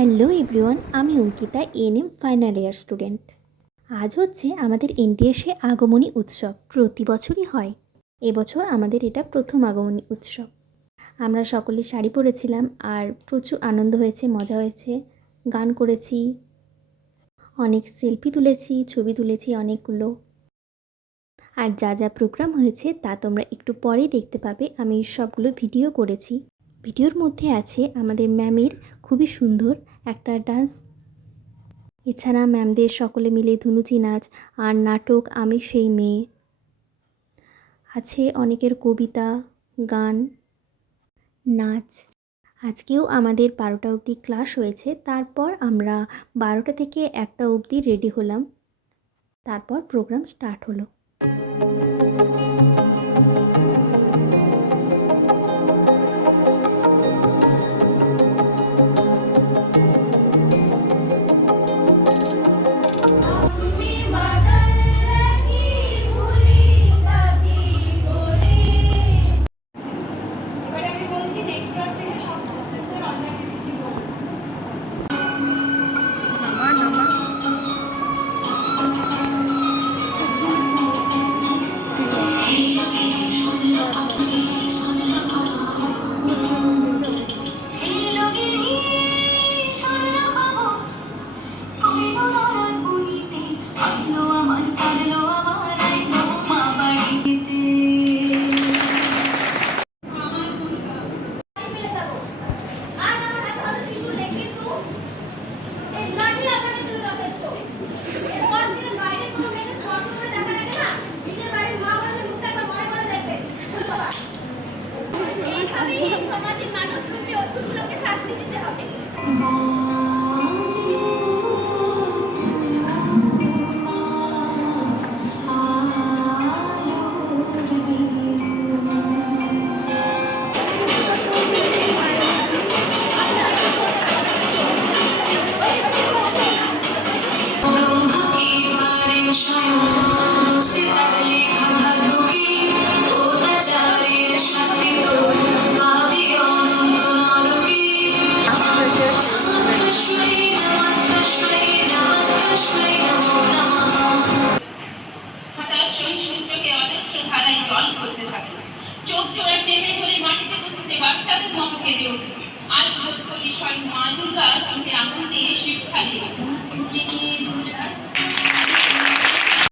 Hello everyone, আমি Ankita, ANM final year student. আজ হচ্ছে আমাদের এনটিএসে আগমনী উৎসব। প্রতি বছরই হয়, এবছর আমাদের এটা প্রথম আগমনী উৎসব। আমরা সকলে শাড়ি পরেছিলাম আর প্রচুর আনন্দ হয়েছে, মজা হয়েছে, গান করেছি, অনেক সেলফি তুলেছি, ছবি তুলেছি অনেকগুলো। আর যা যা প্রোগ্রাম হয়েছে তা তোমরা একটু পরেই দেখতে পাবে। আমি সবগুলো ভিডিও করেছি। ভিডিওর মধ্যে আছে আমাদের ম্যামের খুবই সুন্দর একটা ডান্স, এছাড়া ম্যামদের সকলে মিলে ধুনুচি নাচ আর নাটক আমি সেই মেয়ে, আছে অনেকের কবিতা, গান, নাচ। আজকেও আমাদের 12টা অবধি ক্লাস হয়েছে, তারপর আমরা 12টা থেকে 1টা অবধি রেডি হলাম, তারপর প্রোগ্রাম স্টার্ট হলো। সমাজে মানব রূপে অসুস্থকে শাস্তি দিতে হবে। চোখ জোড়া চেপে ধরে মাটিতে বসে সে বাচ্চাদের মতো কেঁদে ওঠে। আজ বোধ করি স্বয়ং মা দুর্গা চোখে আঙুল দিয়ে শিব খালিয়ে